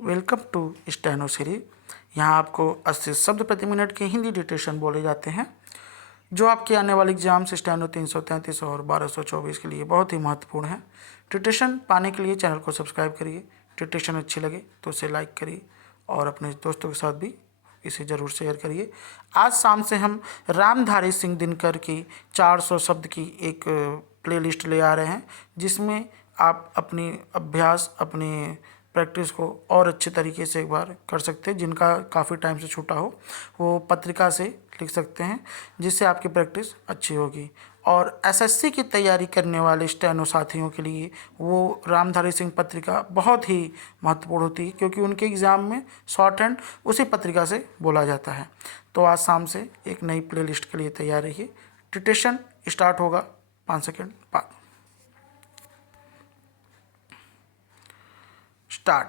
Welcome to steno series. यहाँ आपको 80 शब्द प्रति मिनट के हिंदी डिक्टेशन बोले जाते हैं जो आपके आने वाले एग्जाम्स स्टेनो 333 और 1224 के लिए बहुत ही महत्वपूर्ण है। डिक्टेशन पाने के लिए चैनल को सब्सक्राइब करिए। डिक्टेशन अच्छी लगे तो उसे लाइक करिए और अपने दोस्तों के साथ भी इसे ज़रूर शेयर करिए। आज शाम से हम रामधारी सिंह दिनकर की 400 शब्द की एक प्लेलिस्ट ले आ रहे हैं जिसमें आप अपनी अभ्यास अपनी प्रैक्टिस को और अच्छे तरीके से एक बार कर सकते हैं। जिनका काफ़ी टाइम से छूटा हो वो पत्रिका से लिख सकते हैं जिससे आपकी प्रैक्टिस अच्छी होगी। और एसएससी की तैयारी करने वाले स्टेनो साथियों के लिए वो रामधारी सिंह पत्रिका बहुत ही महत्वपूर्ण होती है क्योंकि उनके एग्ज़ाम में शॉर्ट हैंड उसी पत्रिका से बोला जाता है। तो आज शाम से एक नई प्लेलिस्ट के लिए तैयार रहिए। डिक्टेशन स्टार्ट होगा 5 सेकंड बाद। स्टार्ट।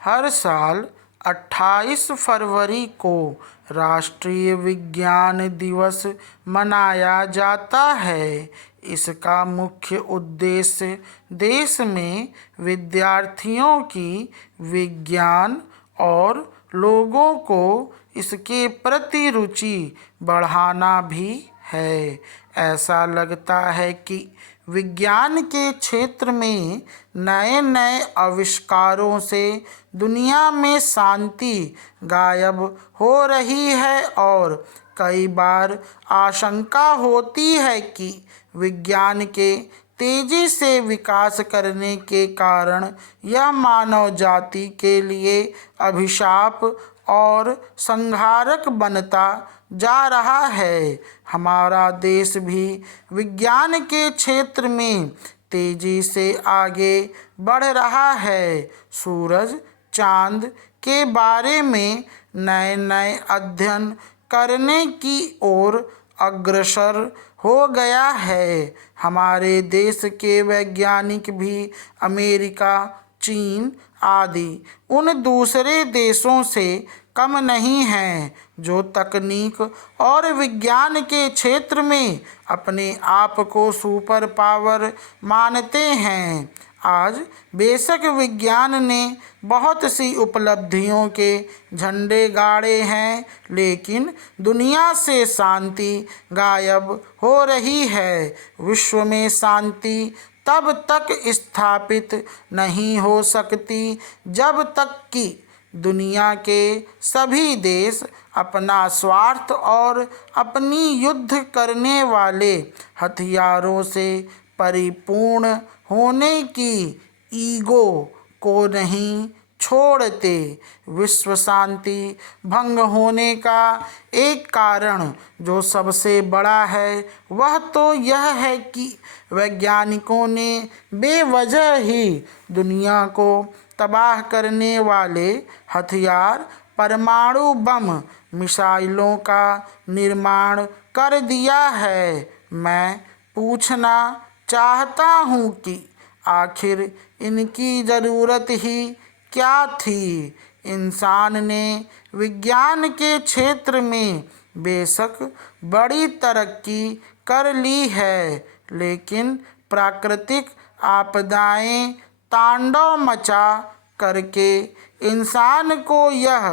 हर साल 28 फरवरी को राष्ट्रीय विज्ञान दिवस मनाया जाता है। इसका मुख्य उद्देश्य देश में विद्यार्थियों की विज्ञान और लोगों को इसके प्रति रुचि बढ़ाना भी है। ऐसा लगता है कि विज्ञान के क्षेत्र में नए नए आविष्कारों से दुनिया में शांति गायब हो रही है और कई बार आशंका होती है कि विज्ञान के तेजी से विकास करने के कारण यह मानव जाति के लिए अभिशाप और संहारक बनता जा रहा है। हमारा देश भी विज्ञान के क्षेत्र में तेजी से आगे बढ़ रहा है। सूरज चांद के बारे में नए नए अध्ययन करने की ओर अग्रसर हो गया है। हमारे देश के वैज्ञानिक भी अमेरिका, चीन आदि उन दूसरे देशों से कम नहीं हैं जो तकनीक और विज्ञान के क्षेत्र में अपने आप को सुपर पावर मानते हैं। आज बेशक विज्ञान ने बहुत सी उपलब्धियों के झंडे गाड़े हैं लेकिन दुनिया से शांति गायब हो रही है। विश्व में शांति तब तक स्थापित नहीं हो सकती जब तक कि दुनिया के सभी देश अपना स्वार्थ और अपनी युद्ध करने वाले हथियारों से परिपूर्ण होने की ईगो को नहीं छोड़ते। विश्व शांति भंग होने का एक कारण जो सबसे बड़ा है वह तो यह है कि वैज्ञानिकों ने बेवजह ही दुनिया को तबाह करने वाले हथियार परमाणु बम मिसाइलों का निर्माण कर दिया है। मैं पूछना चाहता हूँ कि आखिर इनकी ज़रूरत ही क्या थी। इंसान ने विज्ञान के क्षेत्र में बेशक बड़ी तरक्की कर ली है लेकिन प्राकृतिक आपदाएं तांडव मचा करके इंसान को यह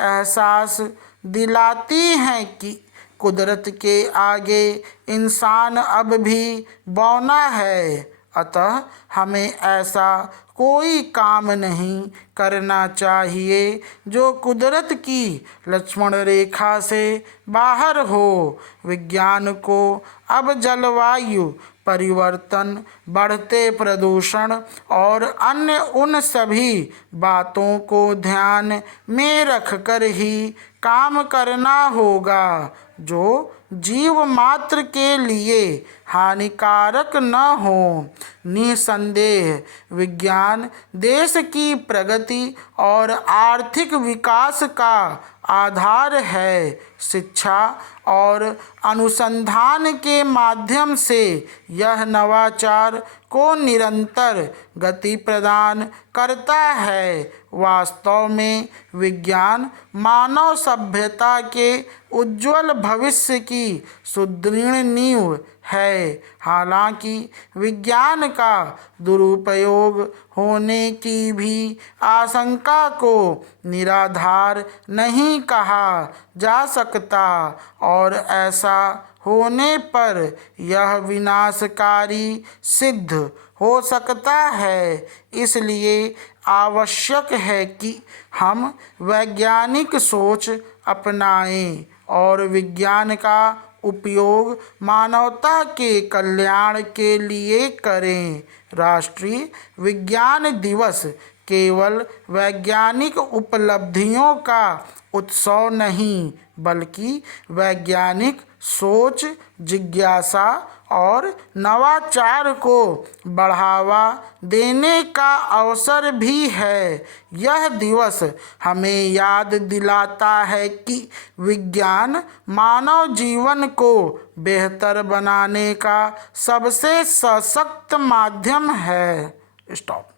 एहसास दिलाती हैं कि कुदरत के आगे इंसान अब भी बौना है। अतः हमें ऐसा कोई काम नहीं करना चाहिए जो कुदरत की लक्ष्मण रेखा से बाहर हो। विज्ञान को अब जलवायु परिवर्तन, बढ़ते प्रदूषण और अन्य उन सभी बातों को ध्यान में रखकर ही काम करना होगा जो जीव मात्र के लिए हानिकारक न हो। निसंदेह विज्ञान देश की प्रगति और आर्थिक विकास का आधार है। शिक्षा और अनुसंधान के माध्यम से यह नवाचार को निरंतर गति प्रदान करता है। वास्तव में विज्ञान मानव सभ्यता के उज्ज्वल भविष्य की सुदृढ़ नींव है। हालांकि विज्ञान का दुरुपयोग होने की भी आशंका को निराधार नहीं कहा जा सकता और ऐसा होने पर यह विनाशकारी सिद्ध हो सकता है। इसलिए आवश्यक है कि हम वैज्ञानिक सोच अपनाएं और विज्ञान का उपयोग मानवता के कल्याण के लिए करें। राष्ट्रीय विज्ञान दिवस केवल वैज्ञानिक उपलब्धियों का उत्सव नहीं, बल्कि वैज्ञानिक सोच, जिज्ञासा और नवाचार को बढ़ावा देने का अवसर भी है। यह दिवस हमें याद दिलाता है कि विज्ञान मानव जीवन को बेहतर बनाने का सबसे सशक्त माध्यम है। स्टॉप।